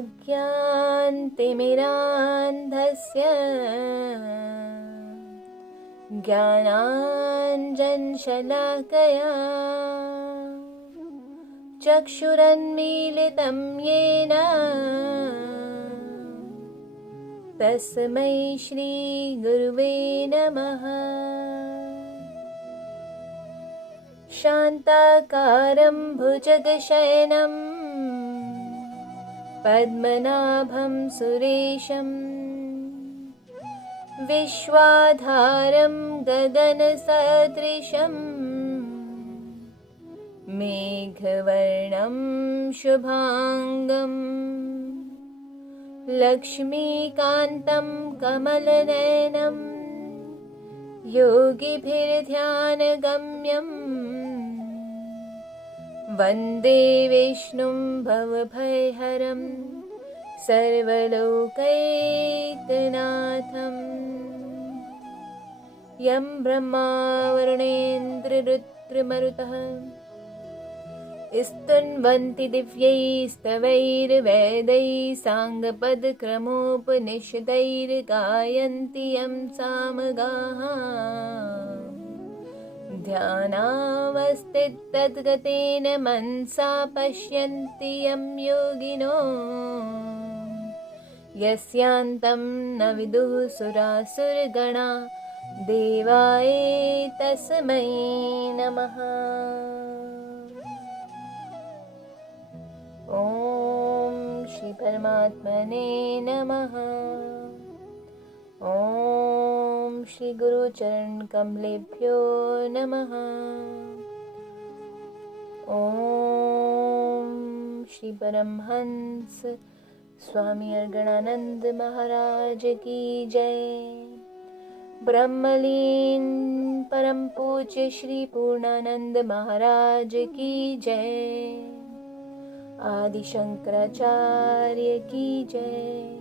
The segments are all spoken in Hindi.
अज्ञानतिमिरान्धस्य ज्ञानाञ्जनशलाकया चक्षुरुन्मीलितं येन तस्मै श्रीगुरुवे नमः। शान्ताकारं भुजगशयनं पद्मनाभं सुरेशं विश्वाधारं गगनसदृशं मेघवर्णं शुभांगं लक्ष्मीकान्तं कमलनयनं योगिभिर्ध्यानगम्यं वन्दे विष्णुं भवभयहरं सर्वलोकैकनाथं। यं ब्रह्मा वरुणेन्द्ररुद्रमरुतः स्तुन्वन्ति दिव्यैस्तवैर्वेदैः साङ्गपदक्रमोपनिषदैर्गायन्ति यं सामगाः ध्यानावस्थिततद्गतेन मनसा पश्यन्ति यं योगिनो यस्यान्तं न विदुः सुरासुरगणा देवाय तस्मै नमः। ॐ श्री परमात्मने नमः। ॐ श्री गुरुचरण कमलेभ्यो नमः। ॐ श्री परमहंस स्वामी अर्गणानंद महाराज की जय। ब्रह्मलीन परम पूज्य श्री पूर्णानंद महाराज की जय। आदि शंकराचार्य की जय।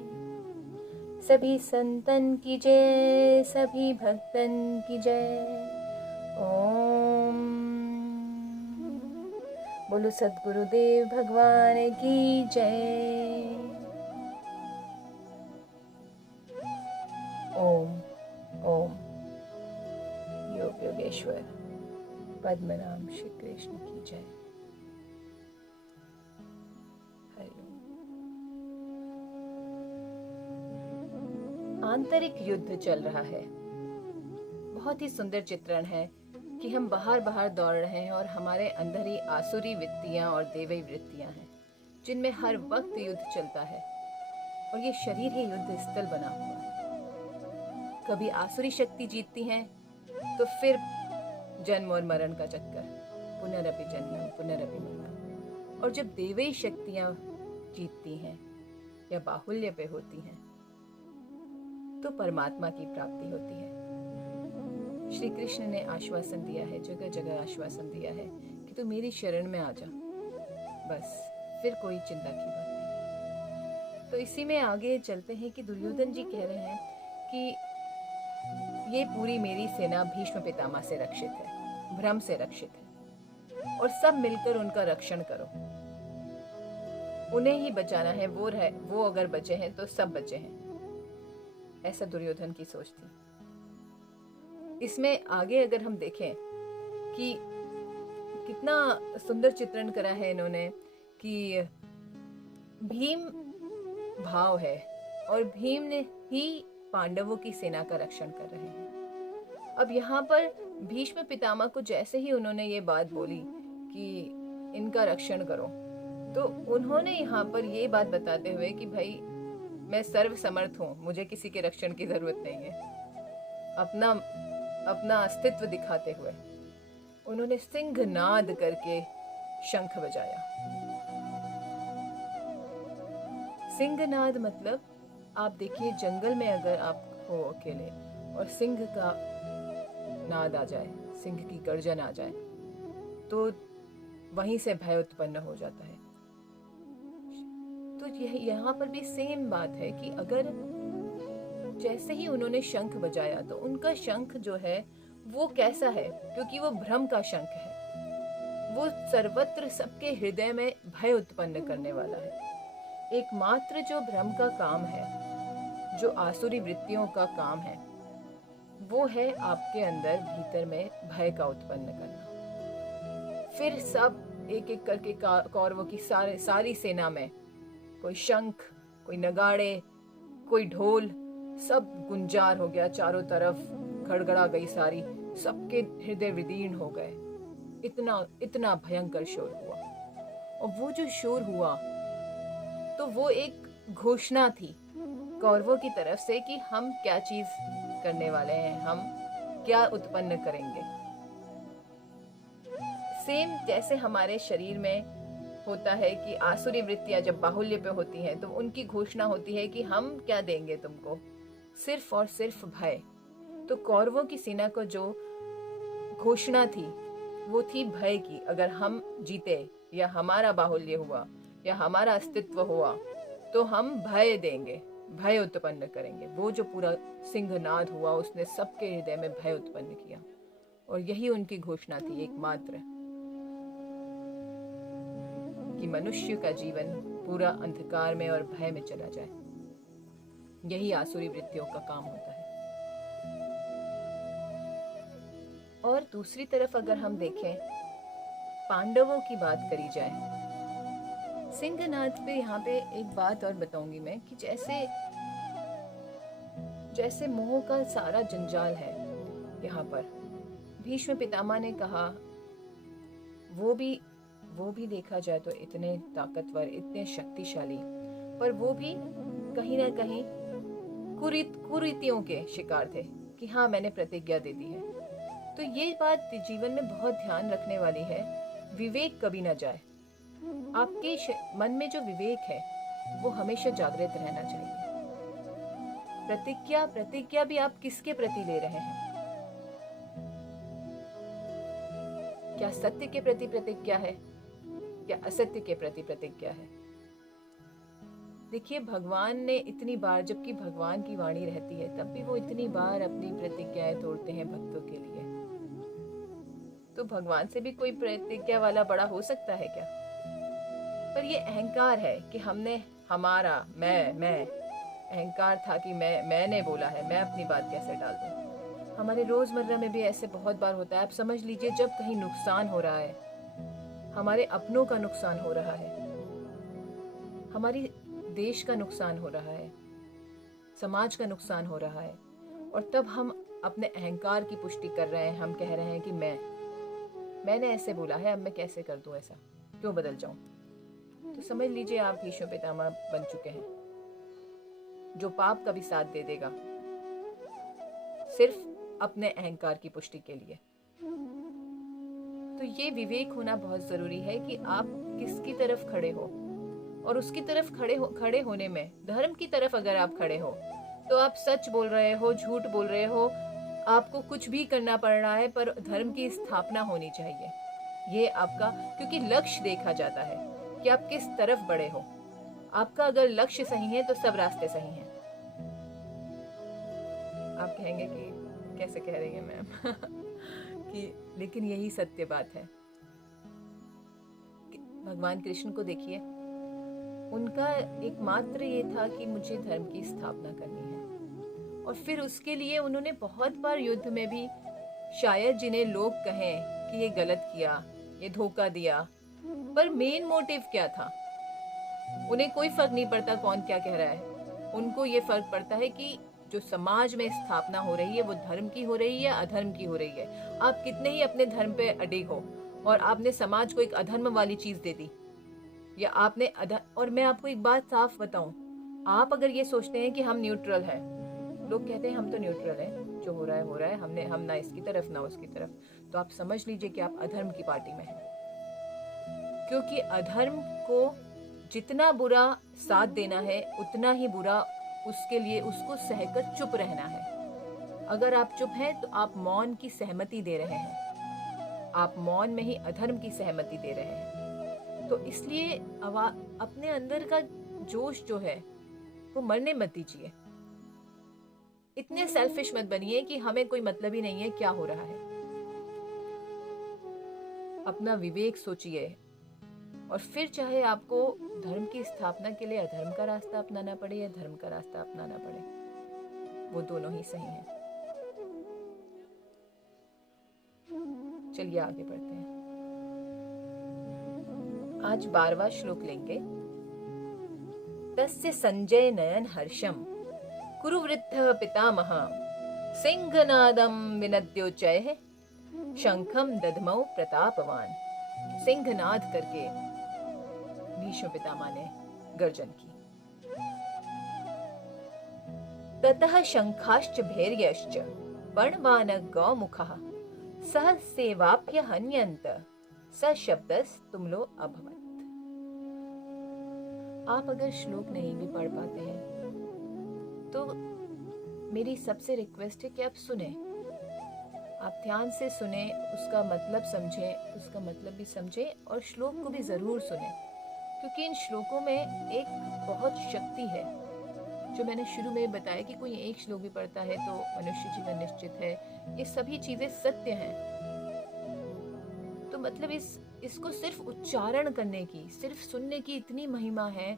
सभी संतन की जय, सभी भक्तन की जय। ओम बोलो सद्गुरुदेव भगवान की जय। ओम ओम योग योगेश्वर पद्मनाभ श्री कृष्ण की जय। आंतरिक युद्ध चल रहा है। बहुत ही सुंदर चित्रण है कि हम बाहर बाहर दौड़ रहे हैं और हमारे अंदर ही आसुरी वृत्तियां और देवी वृत्तियां हैं जिनमें हर वक्त युद्ध चलता है और ये शरीर ही युद्ध स्थल बना हुआ है। कभी आसुरी शक्ति जीतती हैं तो फिर जन्म और मरण का चक्कर, पुनरपि जन्म पुनरपि मरण। और जब देवी शक्तियां जीतती हैं या बाहुल्य पे होती हैं तो परमात्मा की प्राप्ति होती है। श्री कृष्ण ने आश्वासन दिया है, जगह जगह आश्वासन दिया है कि तू मेरी शरण में आ जा, बस फिर कोई चिंता की बात नहीं। तो इसी में आगे चलते हैं कि दुर्योधन जी कह रहे हैं कि ये पूरी मेरी सेना भीष्म पितामह से रक्षित है, भ्रम से रक्षित है और सब मिलकर उनका रक्षण करो। उन्हें ही बचाना है, वो अगर बचे हैं तो सब बचे हैं, ऐसा दुर्योधन की सोच थी। इसमें आगे अगर हम देखें कि कितना सुंदर चित्रण करा है इन्होंने कि भीम भाव है और भीम ने ही पांडवों की सेना का रक्षण कर रहे हैं। अब यहाँ पर भीष्म पितामह को जैसे ही उन्होंने ये बात बोली कि इनका रक्षण करो, तो उन्होंने यहाँ पर ये बात बताते हुए कि भाई मैं सर्व समर्थ हूँ, मुझे किसी के रक्षण की जरूरत नहीं है, अपना अस्तित्व दिखाते हुए उन्होंने सिंहनाद करके शंख बजाया। सिंहनाद मतलब आप देखिए, जंगल में अगर आप हो अकेले और सिंह का नाद आ जाए, सिंह की गर्जन आ जाए, तो वहीं से भय उत्पन्न हो जाता है। तो यहाँ पर भी सेम बात है कि अगर जैसे ही उन्होंने शंख बजाया तो उनका शंख जो है वो कैसा है, क्योंकि वो भ्रम का शंख है, वो सर्वत्र सबके हृदय में भय उत्पन्न करने वाला है। एकमात्र जो भ्रम का काम है, जो आसुरी वृत्तियों का काम है, वो है आपके अंदर भीतर में भय का उत्पन्न करना। फिर सब एक एक करके कौरवों की सारी सेना में कोई शंख, कोई नगाड़े, कोई ढोल, सब गुंजार हो गया, चारों तरफ गड़गड़ा गई सारी, सबके हृदय विदीर्ण हो गए। इतना इतना भयंकर शोर हुआ। और वो जो शोर हुआ तो वो एक घोषणा थी कौरवों की तरफ से कि हम क्या चीज करने वाले हैं, हम क्या उत्पन्न करेंगे। सेम जैसे हमारे शरीर में होता है कि आसुरी वृत्तियां जब बाहुल्य पे होती हैं तो उनकी घोषणा होती है कि हम क्या देंगे तुमको, सिर्फ और सिर्फ भय। तो कौरवों की सेना को जो घोषणा थी वो थी भय की। अगर हम जीते या हमारा बाहुल्य हुआ या हमारा अस्तित्व हुआ तो हम भय देंगे, भय उत्पन्न करेंगे। वो जो पूरा सिंहनाद हुआ उसने सबके हृदय में भय उत्पन्न किया और यही उनकी घोषणा थी एकमात्र, कि मनुष्य का जीवन पूरा अंधकार में और भय में चला जाए। यही आसुरी वृत्तियों का काम होता है। और दूसरी तरफ अगर हम देखें, पांडवों की बात करी जाए, सिंहनाद पे यहाँ पे एक बात और बताऊंगी मैं कि जैसे मोह का सारा जंजाल है यहाँ पर, भीष्म पितामह ने कहा, वो भी देखा जाए तो इतने ताकतवर, इतने शक्तिशाली, पर वो भी कहीं ना कहीं कुरीतियों के शिकार थे कि हाँ मैंने प्रतिज्ञा दे दी है। तो ये बात जीवन में बहुत ध्यान रखने वाली है, विवेक कभी ना जाए। आपके मन में जो विवेक है वो हमेशा जागृत रहना चाहिए। प्रतिज्ञा भी आप किसके प्रति ले रहे हैं? क्या सत्य के प्रति प्रतिज्ञा है या असत्य के प्रति प्रतिज्ञा है? देखिए, भगवान ने इतनी बार, जबकि भगवान की वाणी रहती है तब भी वो इतनी बार अपनी प्रतिज्ञाएं तोड़ते हैं भक्तों के लिए। तो भगवान से भी कोई प्रतिज्ञा वाला बड़ा हो सकता है क्या? पर ये अहंकार है कि हमने हमारा मैं अहंकार था कि मैंने बोला है, मैं अपनी बात कैसे डाल दूं। हमारे रोजमर्रा में भी ऐसे बहुत बार होता है। आप समझ लीजिए, जब कहीं नुकसान हो रहा है, हमारे अपनों का नुकसान हो रहा है, हमारी देश का नुकसान हो रहा है, समाज का नुकसान हो रहा है, और तब हम अपने अहंकार की पुष्टि कर रहे हैं। हम कह रहे हैं कि मैंने ऐसे बोला है, अब मैं कैसे कर दूं, ऐसा क्यों बदल जाऊं। तो समझ लीजिए आप भीष्म पितामह बन चुके हैं, जो पाप का भी साथ दे देगा सिर्फ अपने अहंकार की पुष्टि के लिए। तो ये विवेक होना बहुत जरूरी है कि आप किसकी तरफ खड़े हो, और उसकी तरफ खड़े होने में, धर्म की तरफ अगर आप खड़े हो तो आप सच बोल रहे हो, झूठ बोल रहे हो, आपको कुछ भी करना पड़ रहा है, पर धर्म की स्थापना होनी चाहिए। ये आपका, क्योंकि लक्ष्य देखा जाता है कि आप किस तरफ बढ़े हो। आपका अगर लक्ष्य सही है तो सब रास्ते सही हैं। आप कहेंगे कि कैसे कह रही है मैम कि, लेकिन यही सत्य बात है। भगवान कृष्ण को देखिए, उनका एकमात्र ये था कि मुझे धर्म की स्थापना करनी है, और फिर उसके लिए उन्होंने बहुत बार युद्ध में भी, शायद जिन्हें लोग कहें कि ये गलत किया, ये धोखा दिया, पर मेन मोटिव क्या था? उन्हें कोई फर्क नहीं पड़ता कौन क्या कह रहा है। उनको ये फर्क पड़ता है कि जो समाज में स्थापना हो रही है वो धर्म की हो रही है या अधर्म की हो रही है। आप कितने ही अपने धर्म पे अडिग हो और आपने समाज को एक अधर्म वाली चीज दे दी, या आपने और मैं आपको एक बात साफ बताऊं, आप अगर ये सोचते हैं कि हम न्यूट्रल हैं, लोग कहते हैं हम तो न्यूट्रल हैं, जो हो रहा है हम ना इसकी तरफ ना उसकी तरफ, तो आप समझ लीजिए कि आप अधर्म की पार्टी में हैं। क्योंकि अधर्म को जितना बुरा साथ देना है उतना ही बुरा उसके लिए उसको सहकर चुप रहना है। अगर आप चुप हैं तो आप मौन की सहमति दे रहे हैं, आप मौन में ही अधर्म की सहमति दे रहे हैं। तो इसलिए अपने अंदर का जोश जो है वो मरने मत दीजिए। इतने सेल्फिश मत बनिए कि हमें कोई मतलब ही नहीं है क्या हो रहा है। अपना विवेक सोचिए, और फिर चाहे आपको धर्म की स्थापना के लिए अधर्म का रास्ता अपनाना पड़े या धर्म का रास्ता अपनाना पड़े, वो दोनों ही सही हैं। चलिए आगे बढ़ते हैं। आज 12वां श्लोक लेंगे। तस्य संजय नयन हर्षम कुरुवृद्धः पितामह सिंहनादम विनद्योच्चैः शंखम दधमौ प्रतापवान। सिंहनाद करके भीष्म पितामह ने गर्जन की। ततः शंखाश्च भैर्यश्च पर्णवानः गौमुखः सह सेवाप्य हन्यन्त स शब्दस्तुमलो अभवत्। आप अगर श्लोक नहीं भी पढ़ पाते हैं तो मेरी सबसे रिक्वेस्ट है कि आप सुने, आप ध्यान से सुने, उसका मतलब समझें, उसका मतलब भी समझें और श्लोक को भी ज़रूर सुने, क्योंकि इन श्लोकों में एक बहुत शक्ति है। जो मैंने शुरू में बताया कि कोई एक श्लोक भी पढ़ता है तो मनुष्य जीवन निश्चित है, ये सभी चीज़ें सत्य हैं। तो मतलब इसको सिर्फ उच्चारण करने की, सिर्फ सुनने की इतनी महिमा है,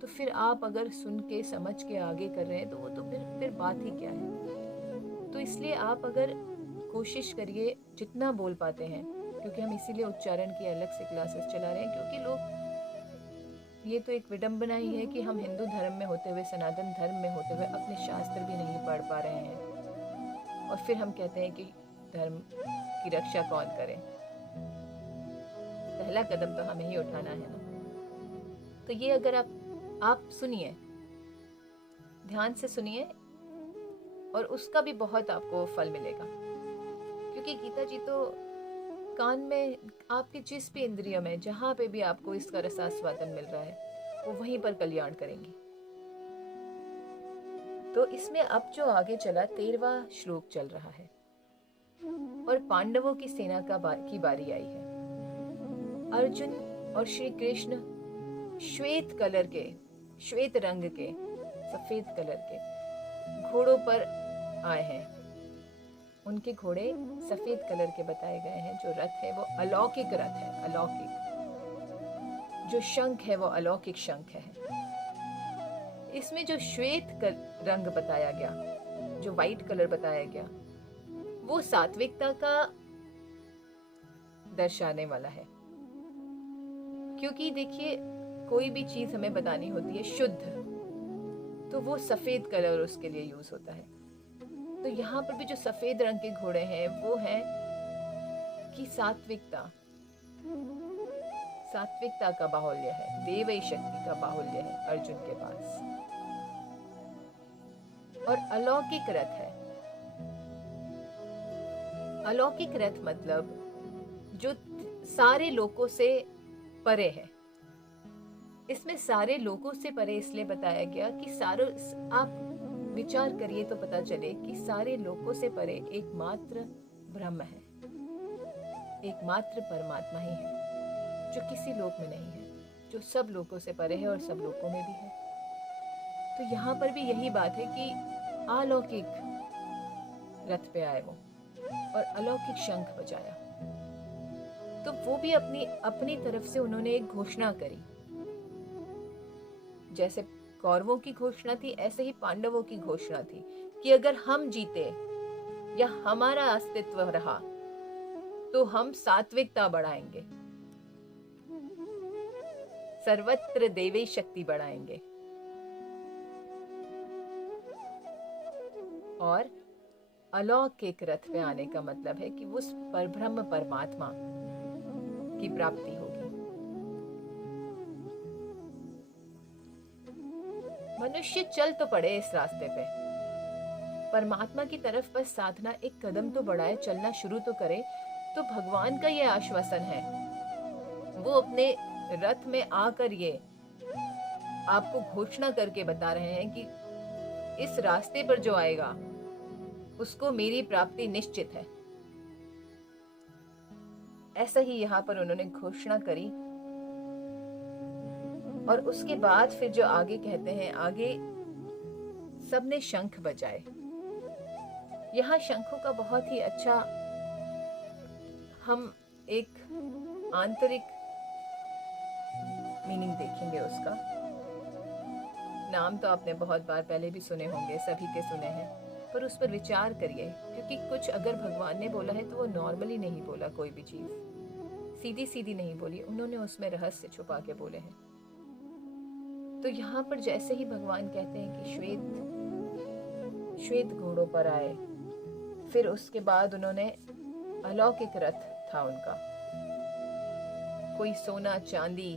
तो फिर आप अगर सुन के समझ के आगे कर रहे हैं तो वो तो फिर बात ही क्या है। तो इसलिए आप अगर कोशिश करिए जितना बोल पाते हैं, क्योंकि हम इसीलिए उच्चारण की अलग से क्लासेस चला रहे हैं, क्योंकि लोग, ये तो एक विडंबना ही है कि हम हिंदू धर्म में होते हुए, सनातन धर्म में होते हुए अपने शास्त्र भी नहीं पढ़ पा रहे हैं, और फिर हम कहते हैं कि धर्म की रक्षा कौन करे। पहला कदम तो हमें ही उठाना है ना। तो ये अगर आप सुनिए, ध्यान से सुनिए, और उसका भी बहुत आपको फल मिलेगा, क्योंकि गीता जी तो कान में, आपके जिस भी इंद्रिय में, जहाँ पे भी आपको इसका रसास्वादन मिल रहा है, वो वहीं पर कल्याण करेंगी। तो इसमें अब जो आगे चला 13वां श्लोक चल रहा है, और पांडवों की सेना की बारी आई है। अर्जुन और श्री कृष्ण श्वेत कलर के, श्वेत रंग के, सफेद कलर के घोड़ों पर आए हैं। उनके घोड़े सफेद कलर के बताए गए हैं। जो रथ है वो अलौकिक रथ है, अलौकिक। जो शंख है वो अलौकिक शंख है। इसमें जो श्वेत रंग बताया गया, जो वाइट कलर बताया गया, वो सात्विकता का दर्शाने वाला है। क्योंकि देखिए, कोई भी चीज हमें बतानी होती है शुद्ध, तो वो सफेद कलर उसके लिए यूज होता है। तो यहाँ पर भी जो सफेद रंग के घोड़े हैं वो है कि सात्विकता का बाहुल्य है, देवी शक्ति का बाहुल्य है अर्जुन के पास, और अलौकिक रथ है। अलौकिक रथ मतलब जो सारे लोकों से परे है। इसमें सारे लोगों से परे इसलिए बताया गया कि सारों, आप विचार करिए तो पता चले कि सारे लोगों से परे एकमात्र ब्रह्म है, एकमात्र परमात्मा ही है, जो किसी लोक में नहीं है, जो सब लोगों से परे है और सब लोगों में भी है। तो यहाँ पर भी यही बात है कि अलौकिक रथ पे आए वो, और अलौकिक शंख बजाया। तो वो भी अपनी तरफ से उन्होंने एक घोषणा करी। जैसे कौरवों की घोषणा थी, ऐसे ही पांडवों की घोषणा थी कि अगर हम जीते या हमारा अस्तित्व रहा तो हम सात्विकता बढ़ाएंगे, सर्वत्र देवी शक्ति बढ़ाएंगे, और अलौकिक रथ पे आने का मतलब है कि उस परब्रह्म परमात्मा की प्राप्ति होगी। मनुष्य चल तो पड़े इस रास्ते पे, परमात्मा की तरफ बस साधना एक कदम तो बढ़ाए, चलना शुरू तो करे। तो भगवान का ये आश्वासन है, वो अपने रथ में आकर ये आपको घोषणा करके बता रहे हैं कि इस रास्ते पर जो आएगा उसको मेरी प्राप्ति निश्चित है। ऐसा ही यहाँ पर उन्होंने घोषणा करी। और उसके बाद फिर जो आगे कहते हैं, आगे सबने शंख बजाए। यहाँ शंखों का बहुत ही अच्छा हम एक आंतरिक मीनिंग देखेंगे उसका। नाम तो आपने बहुत बार पहले भी सुने होंगे, सभी के सुने हैं, पर उस पर विचार करिए, क्योंकि कुछ अगर भगवान ने बोला है तो वो नॉर्मली नहीं बोला, कोई भी चीज़ सीधी सीधी नहीं बोली, उन्होंने उसमें रहस्य छुपा के बोले हैं। तो यहाँ पर जैसे ही भगवान कहते हैं कि श्वेत घोड़ों पर आए, फिर उसके बाद उन्होंने अलौकिक रथ था उनका, कोई सोना चांदी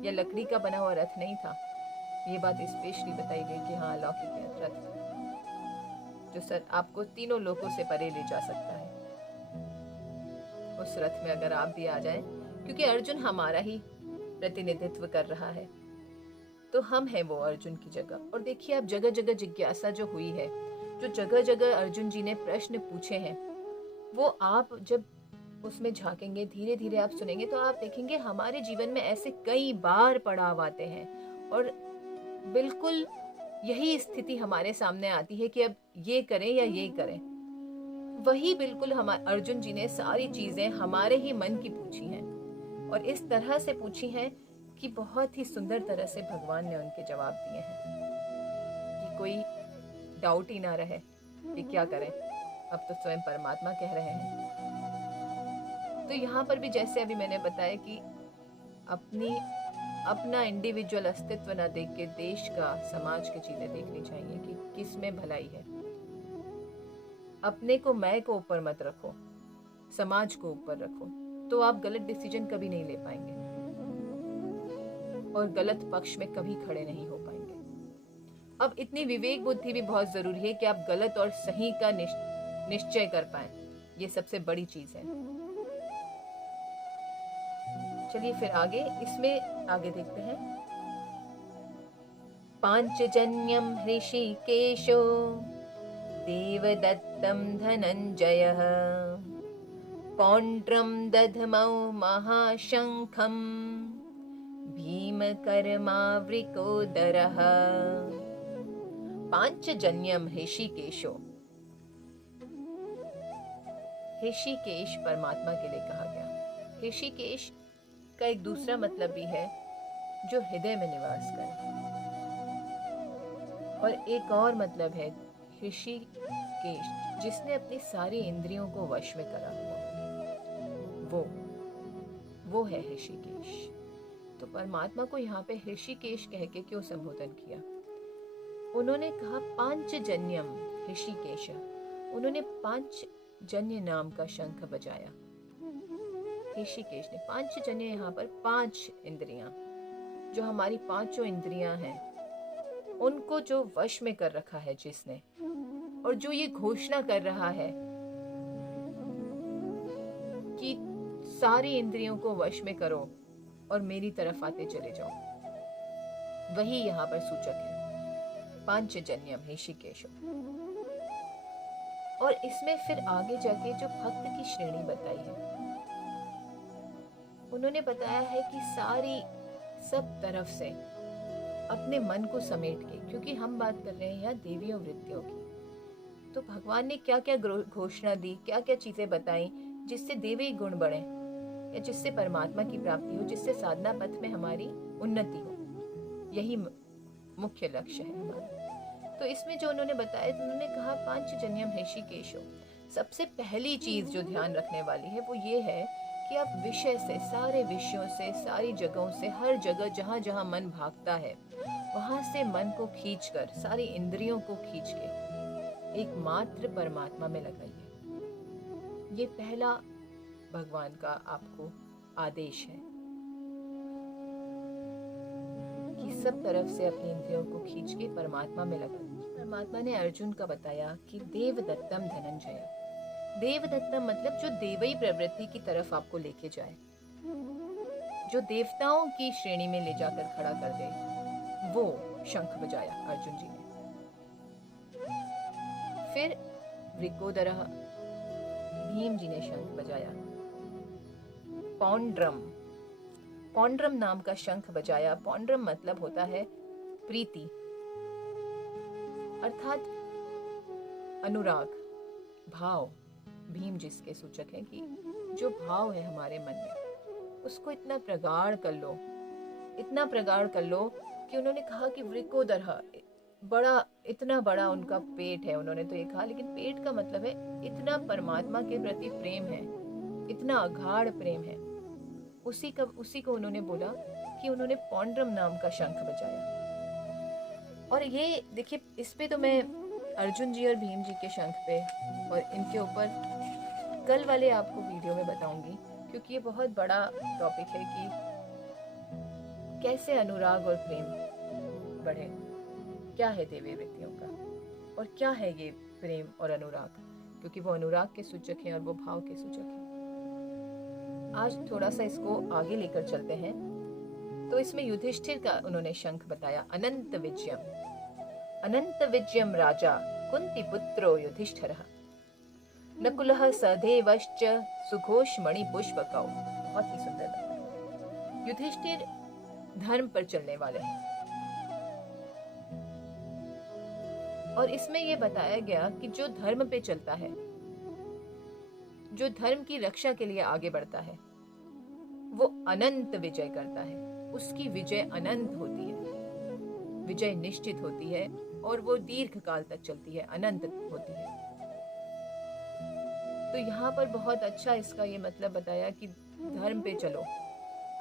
या लकड़ी का बना हुआ रथ नहीं था। ये बात स्पेशली बताई गई कि हाँ, अलौकिक रथ जो सर आपको तीनों लोकों से परे ले जा सकता है। उस रथ में अगर आप भी आ जाएं, क्योंकि अर्जुन हमारा ही प्रतिनिधित्व कर रहा है, तो हम हैं वो अर्जुन की जगह। और देखिए, आप जगह जगह जिज्ञासा जो हुई है, जो जगह जगह अर्जुन जी ने प्रश्न पूछे हैं, वो आप जब उसमें झांकेंगे, धीरे धीरे आप सुनेंगे, तो आप देखेंगे हमारे जीवन में ऐसे कई बार पड़ाव आते हैं और बिल्कुल यही स्थिति हमारे सामने आती है कि अब ये करें या ये करें। वही बिल्कुल अर्जुन जी ने सारी चीजें हमारे ही मन की पूछी हैं, और इस तरह से पूछी हैं कि बहुत ही सुंदर तरह से भगवान ने उनके जवाब दिए हैं कि कोई डाउट ही ना रहे कि क्या करें, अब तो स्वयं परमात्मा कह रहे हैं। तो यहाँ पर भी जैसे अभी मैंने बताया कि अपना इंडिविजुअल अस्तित्व ना देख के देश का, समाज की चीजें देखनी चाहिए कि किस में भलाई है। अपने को, मैं को ऊपर मत रखो, समाज को ऊपर रखो, तो आप गलत डिसीजन कभी नहीं ले पाएंगे और गलत पक्ष में कभी खड़े नहीं हो पाएंगे। अब इतनी विवेक बुद्धि भी बहुत जरूरी है कि आप गलत और सही का निश्चय कर पाए, ये सबसे बड़ी चीज है। चलिए फिर इसमें आगे देखते हैं। पांचजन्यम ऋषिकेशो देवदत्तं धनंजयः पौंड्रं दधमौ महाशंखं भीमकर्मावृकोदरः। पांचजन्यम ऋषिकेशो, ऋषिकेश परमात्मा के लिए कहा गया। ऋषिकेश का एक दूसरा मतलब भी है जो हृदय में निवास करे, और एक और मतलब है ऋषिकेश जिसने अपनी सारी इंद्रियों को वश में करा हुआ, वो है ऋषिकेश। तो परमात्मा को यहाँ पे ऋषिकेश कह के क्यों संबोधन किया? उन्होंने कहा पांचजन्यम ऋषिकेश, उन्होंने पांचजन्य नाम का शंख बजाया। ऋषिकेश ने पांचजन्य, यहाँ पर 5 इंद्रियां, जो हमारी 5 इंद्रियां हैं, उनको जो वश में कर रखा है जिसने, और जो ये घोषणा कर रहा है कि सारी इंद्रियों को वश में करो और मेरी तरफ आते चले जाओ, वही यहाँ पर सूचक है पांचजन्यम ऋषिकेश। और इसमें फिर आगे जाके जो भक्त की श्रेणी बताई है, उन्होंने बताया है कि सब तरफ से अपने मन को समेट के, क्योंकि हम बात कर रहे हैं यहाँ देवियों वृत्तियों की, तो भगवान ने क्या क्या घोषणा दी, क्या क्या चीजें बताई जिससे देवी गुण बढ़े या जिससे परमात्मा की प्राप्ति हो, जिससे साधना पथ में हमारी उन्नति हो। यही मुख्य लक्ष्य है हमारा। तो इसमें जो उन्होंने बताया, तो उन्होंने कहा पांचजन्यम ऋषिकेशो। सबसे पहली चीज जो ध्यान रखने वाली है वो ये है कि आप विषय से, सारे विषयों से, सारी जगहों से, हर जगह जहाँ जहाँ मन भागता है वहां से मन को खींचकर, सारी इंद्रियों को खींच के एकमात्र परमात्मा में लगाइए। ये पहला भगवान का आपको आदेश है कि सब तरफ से अपनी इंद्रियों को खींच के परमात्मा में लगाइए। परमात्मा ने अर्जुन का बताया कि देवदत्तम धनंजय, देवदत्तम मतलब जो देवई प्रवृत्ति की तरफ आपको लेके जाए, जो देवताओं की श्रेणी में ले जाकर खड़ा कर दे, वो शंख बजाया अर्जुन जी ने। फिर वृकोदरः, भीम जी ने शंख बजाया। पौंड्रम, पौंड्रम नाम का शंख बजाया। पौंड्रम मतलब होता है प्रीति, अर्थात अनुराग, भाव। भीम जिसके सूचक है कि जो भाव है हमारे मन में, उसको इतना प्रगाढ़ कर लो इतना प्रगाढ़ कर लो कि उन्होंने कहा कि वृकोदरः, बड़ा, इतना बड़ा उनका पेट है, उन्होंने तो ये कहा, लेकिन पेट का मतलब है इतना परमात्मा के प्रति प्रेम है, इतना अगाध प्रेम है। उसी को उन्होंने बोला कि उन्होंने पौंड्रम नाम का शंख बजाया। और ये देखिए, इस पे तो मैं अर्जुन जी और भीम जी के शंख पे और इनके ऊपर कल वाले आपको वीडियो में बताऊंगी, क्योंकि ये बहुत बड़ा टॉपिक है कि कैसे अनुराग और प्रेम बढ़े, क्या है देवी वृत्तियों का, और क्या है ये प्रेम और अनुराग, क्योंकि वो अनुराग के सूचक हैं और वो भाव के सूचक हैं। आज थोड़ा सा इसको आगे लेकर चलते हैं। तो इसमें युधिष्ठिर का उन्होंने शंख बताया, अनंत विजयम राजा कुंती पुत्रो युधिष्ठिरः नकुलः सदेवश्च सुघोष मणि पुष्पकौ। बहुत ही सुंदर बताया। युधिष्ठिर धर्म पर चलने वाले हैं, और इसमें यह बताया गया कि जो धर्म पे चलता है, जो धर्म की रक्षा के लिए आगे बढ़ता है, वो अनंत विजय करता है। उसकी विजय अनंत होती है, विजय निश्चित होती है, और वो दीर्घ काल तक चलती है, अनंत होती है। तो यहाँ पर बहुत अच्छा इसका ये मतलब बताया कि धर्म पे चलो।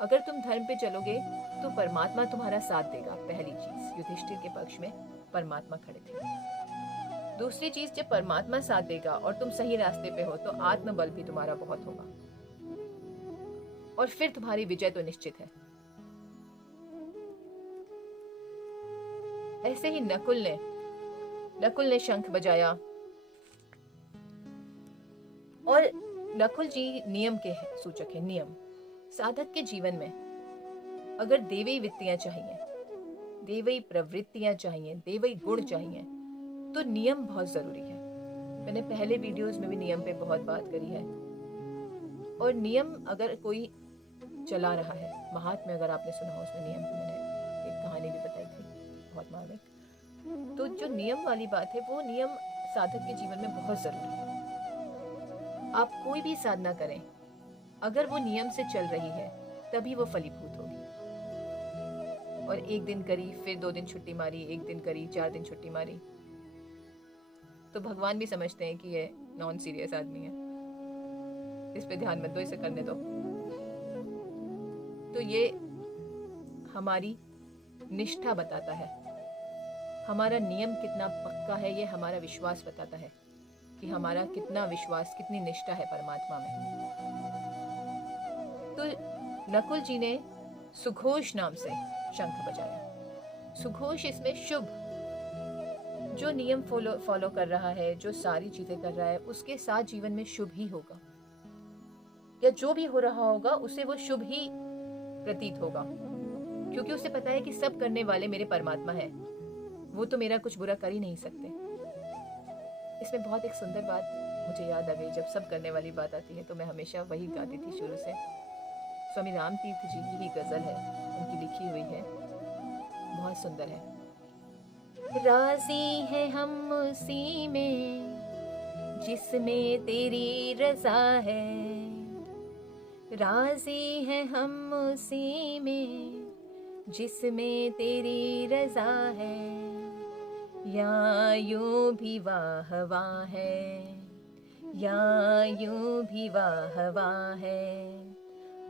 अगर तुम धर्म पे चलोगे तो परमात्मा तुम्हारा साथ देगा। पहली चीज, युधिष्ठिर के पक्ष में परमात्मा खड़े थे। दूसरी चीज, जब परमात्मा साथ देगा और तुम सही रास्ते पे हो तो आत्मबल भी तुम्हारा बहुत होगा, और फिर तुम्हारी विजय तो निश्चित है। ऐसे ही नकुल ने शंख बजाया, और नकुल जी नियम के सूचक है। नियम, साधक के जीवन में अगर देवी वित्तियां चाहिए, देवी प्रवृत्तियां चाहिए, देवी गुण चाहिए, तो नियम बहुत जरूरी है। मैंने पहले वीडियोस में भी नियम पे बहुत बात करी है। और नियम अगर कोई चला रहा है, महात्म्य अगर आपने सुना हो, उसमें नियम की मैंने एक कहानी भी बताई थी, बहुत मार्मिक। तो जो नियम वाली बात है, वो नियम साधक के जीवन में बहुत जरूरी है। आप कोई भी साधना करें, अगर वो नियम से चल रही है तभी वो फलीभूत होगी। और एक दिन करी, फिर 2 दिन छुट्टी मारी, एक दिन करी, 4 दिन छुट्टी मारी, तो भगवान भी समझते हैं कि ये नॉन सीरियस आदमी है, इस पे ध्यान मत दो, इसे करने दो। तो ये हमारी निष्ठा बताता है, हमारा नियम कितना पक्का है, ये हमारा विश्वास बताता है कि हमारा कितना विश्वास, कितनी निष्ठा है परमात्मा में। तो नकुल जी ने सुघोष नाम से शंख बजाया। सुघोष इसमें शुभ, जो नियम फॉलो कर रहा है, जो सारी चीजें कर रहा है, उसके साथ जीवन में शुभ ही होगा, या जो भी हो रहा होगा उसे वो शुभ ही प्रतीत होगा, क्योंकि उसे पता है कि सब करने वाले मेरे परमात्मा है, वो तो मेरा कुछ बुरा कर ही नहीं सकते। इसमें बहुत एक सुंदर बात मुझे याद आ गई। जब सब करने वाली बात आती है तो मैं हमेशा वही गाती थी शुरू से। स्वामी राम तीर्थ जी की ही गजल है, उनकी लिखी हुई है, बहुत सुंदर है। राजी है हम उसी में जिसमें तेरी रजा है, राजी है हम उसी में जिसमें तेरी रजा है, या यूं भी वाह वाह है, या यूं भी वाह वाह है,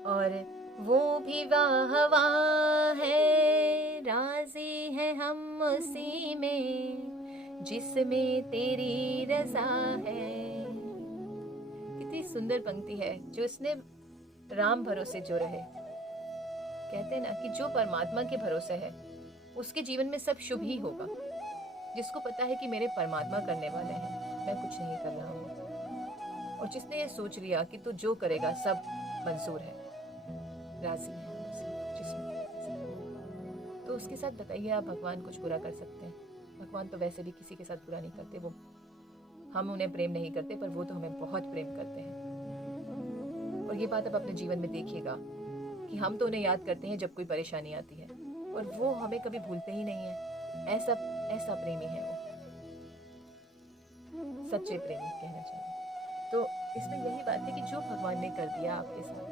और वो भी वाह वाह है। राजी है हम उसी में जिसमें तेरी रजा है। कितनी सुंदर पंक्ति है। जो इसने राम भरोसे जो रहे, कहते हैं ना कि जो परमात्मा के भरोसे है उसके जीवन में सब शुभ ही होगा। जिसको पता है कि मेरे परमात्मा करने वाले हैं, मैं कुछ नहीं कर रहा हूँ, और जिसने ये सोच लिया कि तू जो करेगा सब मंजूर है, राजी है जिसमें, तो उसके साथ बताइए आप भगवान कुछ बुरा कर सकते हैं? भगवान तो वैसे भी किसी के साथ बुरा नहीं करते, वो हम उन्हें प्रेम नहीं करते, पर वो तो हमें बहुत प्रेम करते हैं। और ये बात आप अपने जीवन में देखिएगा कि हम तो उन्हें याद करते हैं जब कोई परेशानी आती है, और वो हमें कभी भूलते ही नहीं है। ऐसा प्रेमी है वो, सच्चे प्रेमी कहना चाहिए। तो इसमें यही बात है कि जो भगवान ने कर दिया आपके साथ,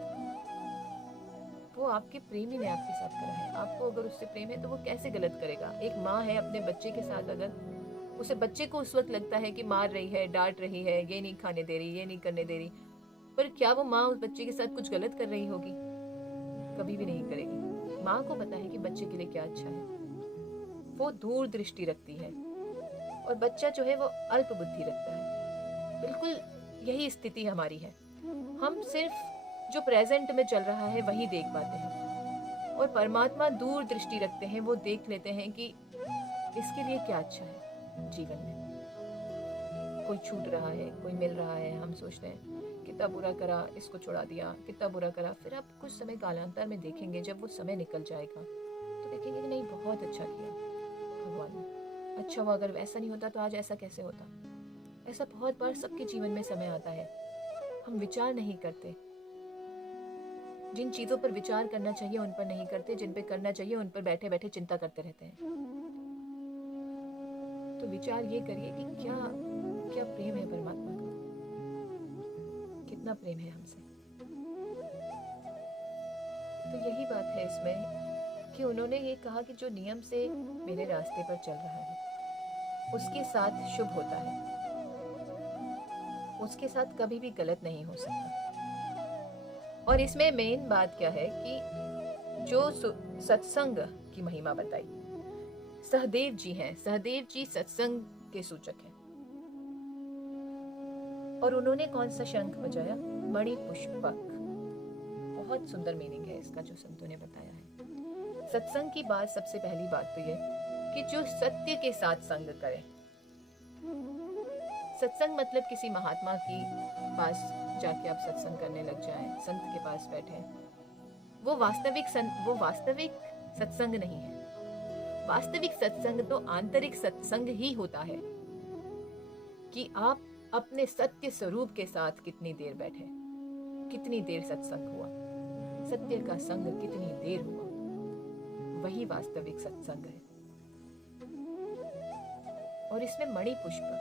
वो आपके प्रेमी ने आपके साथ करा है। आपको अगर उससे प्रेम है तो वो कैसे गलत करेगा। एक माँ है अपने बच्चे के साथ, अगर उसे बच्चे को उस वक्त लगता है कि मार रही है, डांट रही है, ये नहीं खाने दे रही, ये नहीं करने दे रही, पर क्या वो माँ उस बच्चे के साथ कुछ गलत कर रही होगी? कभी भी नहीं करेगी। माँ को पता है कि बच्चे के लिए क्या अच्छा है। वो दूर दृष्टि रखती है और बच्चा जो है वो अल्प बुद्धि रखता है। बिल्कुल यही स्थिति हमारी है। हम सिर्फ जो प्रेजेंट में चल रहा है वही देख पाते हैं और परमात्मा दूर दृष्टि रखते हैं। वो देख लेते हैं कि इसके लिए क्या अच्छा है जीवन में। कोई छूट रहा है, कोई मिल रहा है, हम सोचते हैं कितना बुरा करा, इसको छुड़ा दिया, कितना बुरा करा। फिर आप कुछ समय कालांतर में देखेंगे, जब वो समय निकल जाएगा तो देखेंगे कि नहीं, बहुत अच्छा किया भगवान ने। अच्छा हुआ, अगर वैसा नहीं होता तो आज ऐसा कैसे होता। ऐसा बहुत बार सबके जीवन में समय आता है। हम विचार नहीं करते, जिन चीज़ों पर विचार करना चाहिए उन पर नहीं करते, जिन पे करना चाहिए उन पर बैठे बैठे चिंता करते रहते हैं। तो विचार ये करिए कि क्या क्या प्रेम है परमात्मा का, कितना प्रेम है हमसे। तो यही बात है इसमें कि उन्होंने ये कहा कि जो नियम से मेरे रास्ते पर चल रहा है उसके साथ शुभ होता है, उसके साथ कभी भी गलत नहीं हो सकता। और इसमें मेन बात क्या है कि जो सत्संग की महिमा बताई, सहदेव जी हैं, सहदेव जी सत्संग के सूचक हैं। और उन्होंने कौन सा शंख बजाया? मणि पुष्पक। बहुत सुंदर मीनिंग है इसका जो संतों ने बताया है। सत्संग की बात, सबसे पहली बात तो ये कि जो सत्य के साथ संग करे। सत्संग मतलब किसी महात्मा की पास जाके आप सत्संग करने लग जाएं, संत के पास बैठे। वो वास्तविक सत्संग नहीं है। वास्तविक सत्संग तो आंतरिक सत्संग ही होता है कि आप अपने सत्य स्वरूप के साथ कितनी देर बैठे, कितनी देर सत्संग हुआ, सत्य का संग कितनी देर हुआ, वही वास्तविक सत्संग है। और इसमें मणि पुष्पक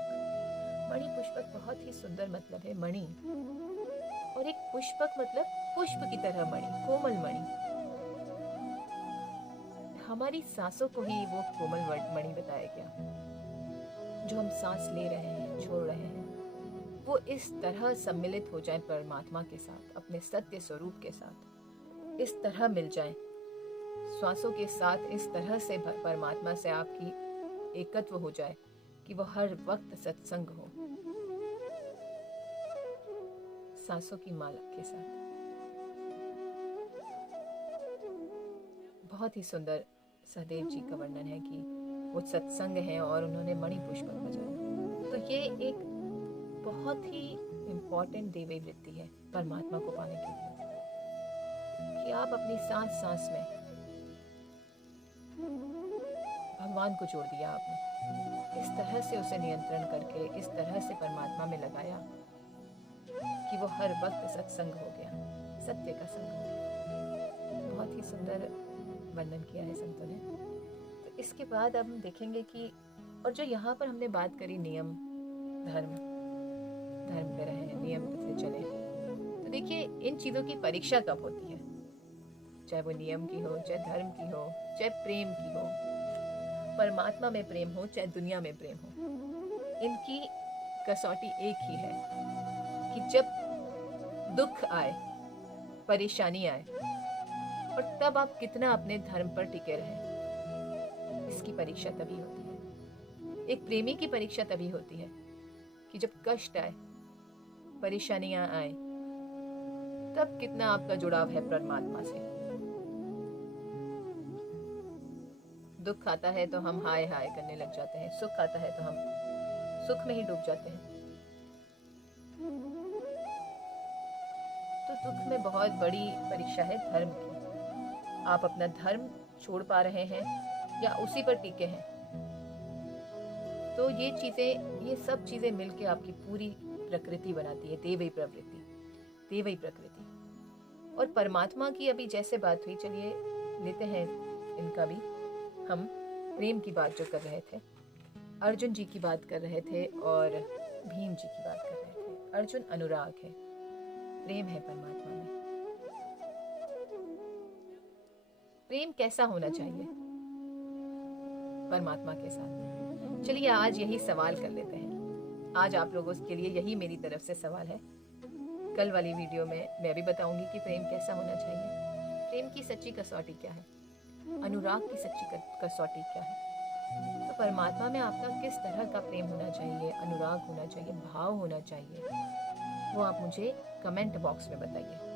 बहुत ही सुंदर मतलब है, मणि। और एक पुष्पक मतलब पुष्प की तरह मणि, कोमल मणि। हमारी सांसों को ही वो कोमल मणि बताया गया। जो हम सांस ले रहे हैं, छोड़ रहे हैं, वो इस तरह सम्मिलित हो जाए परमात्मा के साथ, अपने सत्य स्वरूप के साथ, इस तरह मिल जाए श्वासों के साथ, इस तरह से परमात्मा से आपकी एकत्व हो जाए कि वो हर वक्त सत्संग हो, सांसों की माला के साथ। बहुत ही सुंदर सहदेव जी का वर्णन है कि वो सत्संग है और उन्होंने मणि पुष्पक बजाया। तो ये एक बहुत ही इम्पोर्टेंट देवी वृत्ति है परमात्मा को पाने के लिए, कि आप अपनी सांस सांस में भगवान को जोड़ दिया आपने, इस तरह से उसे नियंत्रण करके, इस तरह से परमात्मा में लगाया कि वो हर वक्त सत्संग हो गया, सत्य का संग हो गया। बहुत ही सुंदर वर्णन किया है संतों ने। तो इसके बाद अब हम देखेंगे कि, और जो यहाँ पर हमने बात करी नियम, धर्म पे रहे, नियम से चले, तो देखिए इन चीज़ों की परीक्षा कब होती है? चाहे वो नियम की हो, चाहे धर्म की हो, चाहे प्रेम की हो, परमात्मा में प्रेम हो, चाहे दुनिया में प्रेम हो, इनकी कसौटी एक ही है कि जब दुख आए, परेशानी आए, और तब आप कितना अपने धर्म पर टिके रहें, इसकी परीक्षा तभी होती है। एक प्रेमी की परीक्षा तभी होती है कि जब कष्ट आए, परेशानियां आए, तब कितना आपका जुड़ाव है परमात्मा से। दुख आता है तो हम हाय हाय करने लग जाते हैं, सुख आता है तो हम सुख में ही डूब जाते हैं। तो दुख में बहुत बड़ी परीक्षा है धर्म की। आप अपना धर्म छोड़ पा रहे हैं या उसी पर टिके हैं। तो ये सब चीजें मिलके आपकी पूरी प्रकृति बनाती है, देवी प्रकृति। और परमात्मा की अभी जैसे बात हुई, चलिए लेते हैं इनका भी। हम प्रेम की बात जो कर रहे थे, अर्जुन जी की बात कर रहे थे और भीम जी की बात कर रहे थे। अर्जुन अनुराग है, प्रेम है परमात्मा में। प्रेम कैसा होना चाहिए परमात्मा के साथ? चलिए आज यही सवाल कर लेते हैं। आज आप लोगों के लिए यही मेरी तरफ से सवाल है। कल वाली वीडियो में मैं भी बताऊंगी कि प्रेम कैसा होना चाहिए, प्रेम की सच्ची कसौटी क्या है, अनुराग की सच्ची कसौटी क्या है। तो परमात्मा में आपका किस तरह का प्रेम होना चाहिए, अनुराग होना चाहिए, भाव होना चाहिए, वो आप मुझे कमेंट बॉक्स में बताइए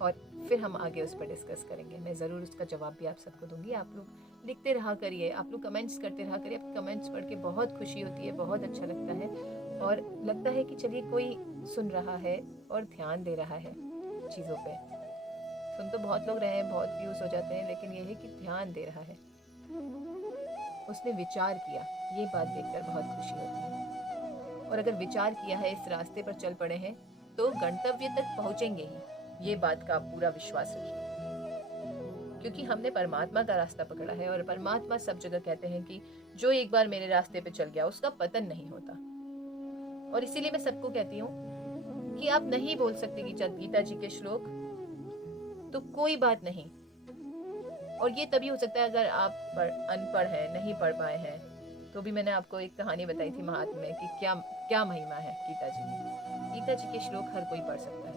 और फिर हम आगे उस पर डिस्कस करेंगे। मैं ज़रूर उसका जवाब भी आप सबको दूंगी। आप लोग लिखते रहा करिए, आप लोग कमेंट्स करते रहा करिए। आपके कमेंट्स पढ़ के बहुत खुशी होती है, बहुत अच्छा लगता है और लगता है कि चलिए कोई सुन रहा है और ध्यान दे रहा है चीज़ों पे। सुन तो बहुत लोग रहे हैं, बहुत व्यूज़ हो जाते हैं, लेकिन यह है कि ध्यान दे रहा है, उसने विचार किया, ये बात देखकर बहुत खुशी होती है। और अगर विचार किया है, इस रास्ते पर चल पड़े हैं, तो गंतव्य तक पहुंचेंगे ही, ये बात का आप पूरा विश्वास रखिए। क्योंकि हमने परमात्मा का रास्ता पकड़ा है और परमात्मा सब जगह कहते हैं कि जो एक बार मेरे रास्ते पे चल गया उसका पतन नहीं होता। और इसीलिए मैं सबको कहती हूँ कि आप नहीं बोल सकते कि गीता जी के श्लोक, तो कोई बात नहीं। और ये तभी हो सकता है अगर आप अनपढ़ हैं, नहीं पढ़ पाए हैं। तो भी मैंने आपको एक कहानी बताई थी महात्मा में कि क्या क्या महिमा है गीता जी की। गीता जी के श्लोक हर कोई पढ़ सकता है,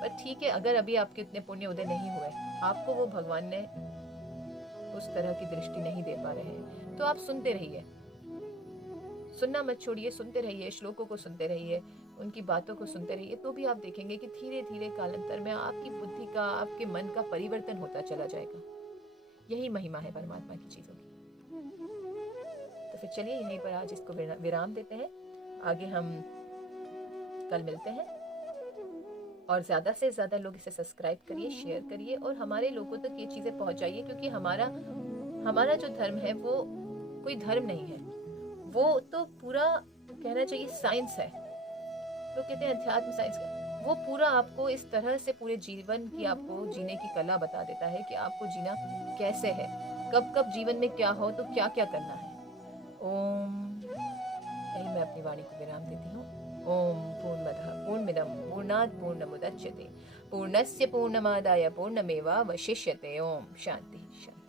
पर ठीक है अगर अभी आपके इतने पुण्य उदय नहीं हुए, आपको वो भगवान ने उस तरह की दृष्टि नहीं दे पा रहे हैं, तो आप सुनते रहिए, सुनना मत छोड़िए, सुनते रहिए, श्लोकों को सुनते रहिए, उनकी बातों को सुनते रहिए। तो भी आप देखेंगे कि धीरे धीरे कालांतर में आपकी बुद्धि का, आपके मन का परिवर्तन होता चला जाएगा। यही महिमा है परमात्मा की चीज़ों की। तो फिर चलिए यहीं पर आज इसको विराम देते हैं। आगे हम कल मिलते हैं और ज़्यादा से ज़्यादा लोग इसे सब्सक्राइब करिए, शेयर करिए और हमारे लोगों तक ये चीज़ें पहुंचाइए। क्योंकि हमारा जो धर्म है वो कोई धर्म नहीं है, वो तो पूरा कहना चाहिए साइंस है। लोग कहते हैं अध्यात्म साइंस का, वो पूरा आपको इस तरह से पूरे जीवन की आपको जीने की कला बता देता है कि आपको जीना कैसे है, कब कब जीवन में क्या हो तो क्या क्या करना है। ओम, यही मैं अपनी वाणी को विराम देती हूँ। ओम पूर्णमदः पूर्णमिदं पूर्णात् पूर्णमुदच्यते पूर्णस्य पूर्णमादाय पूर्णमेवावशिष्यते। ओम शांति शांति।